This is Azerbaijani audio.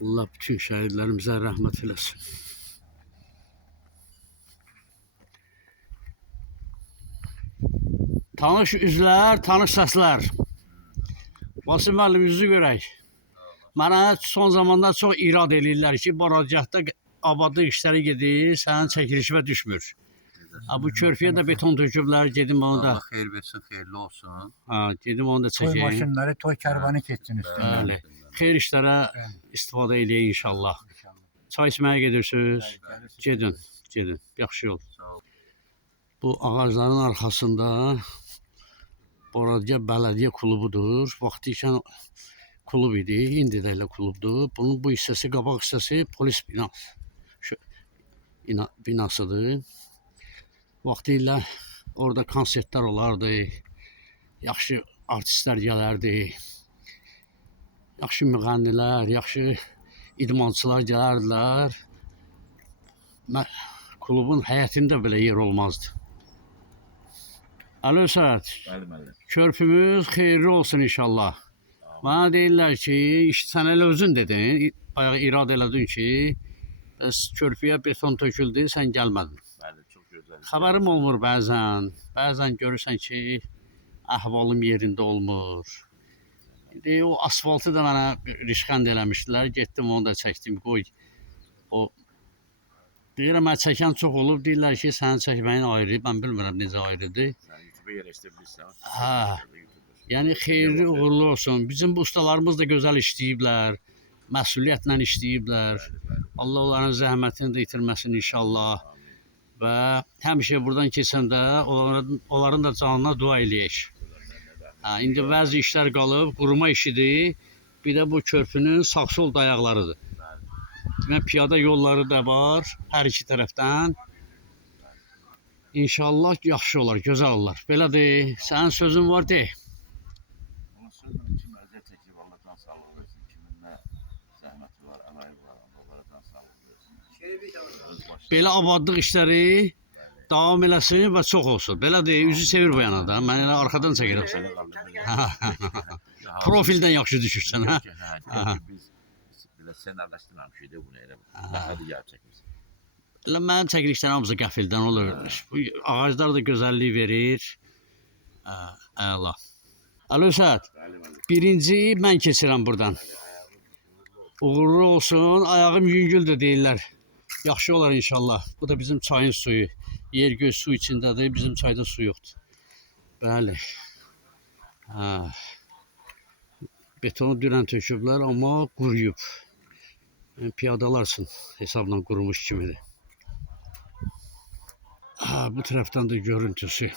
Allah bütün şəhidlərimizə rəhmət eləsin. Tanış üzlər, tanış səslər. Vasim müəllim yüzü görək. Mənə son zamanda çox irad eləyirlər ki, baracaqda abadlıq işləri gedir, sənin çəkilişmə düşmür. Bu körpüyə də beton töküblər, gedim onu da. Allah xeyir versin, xeyirli olsun. Gedim onu da Toy çəkeyim. maşınları, toy kərvanı keçsin üstündən. Bəli. Xeyir işlərə istifadə eləyək inşallah. Çay içməyə gedirsiniz. Gedin, gedin. Yaxşı yol. Bu ağacların arxasında Boracaq Bələdiyyə klubudur. Vaxtı klub idi, indi də elə klubdur. Bunun bu hissəsi, qabaq hissəsi polis binasıdır. Vaxtı ilə orada konsertlər olardı, yaxşı artistlər gələrdi, yaxşı müğənnilər, yaxşı idmançılar gələrdilər. Klubun həyətində belə yer olmazdı. Alo Səhət, körpümüz xeyirli olsun inşallah. Mənə deyirlər ki, sən elə özün dedin, bayağı irad elədin ki, körpüyə beton töküldü, sən gəlmədin. Xəbərim olmur bəzən, bəzən görürsən ki, əhvalım yerində olmur. O asfaltı da mənə rişxənd eləmişdilər, getdim onu da çəkdim, qoy. Deyirəm, mən çəkən çox olub, deyirlər ki, sənin çəkməyin ayrı, mən bilmirəm necə ayrıdır. Yəni xeyirli uğurlu olsun. Bizim bu ustalarımız da gözəl işləyiblər, məsuliyyətlə işləyiblər. Allah onların zəhmətini də itirməsin inşallah. Və həmişə buradan keçəndə onların da canına dua eləyək. İndi bəzi işlər qalıb, quruma işidir. Bir də bu körpünün sağ-sol dayaqlarıdır. Və piyada yolları da var hər iki tərəfdən. İnşallah yaxşı olar, gözəl olar. Belədir, sənin sözün var de. Onun sözünün kim əziyyət çəkib, Allah can sağlıq versin. Kimin nə zəhməti var, əməyi var, onlara can sağlıq versin. Belə abadlıq işləri davam eləsin və çox olsun. Belədir, üzü çevir bu yana da. Mən elə arxadan çəkirəm. Profildən yaxşı düşürsən, hə? Biz belə sənərləşdirməmişik də bunu elə. Daha da yer çəkirsən. Mənim çəkilişlərim hamısı qəfildən olur. Bu ağaclar da gözəllik verir. Əla. Alo Səhət, birinci mən keçirəm buradan. Uğurlu olsun, ayağım yüngüldür deyirlər. Yaxşı olar inşallah. Bu da bizim çayın suyu. Yer göz su içindədir, bizim çayda su yoxdur. Bəli. Betonu dünən töküblər, amma quruyub. Piyadalarsın, hesabla qurumuş kimidir. Bu tərəfdən də görüntüsü.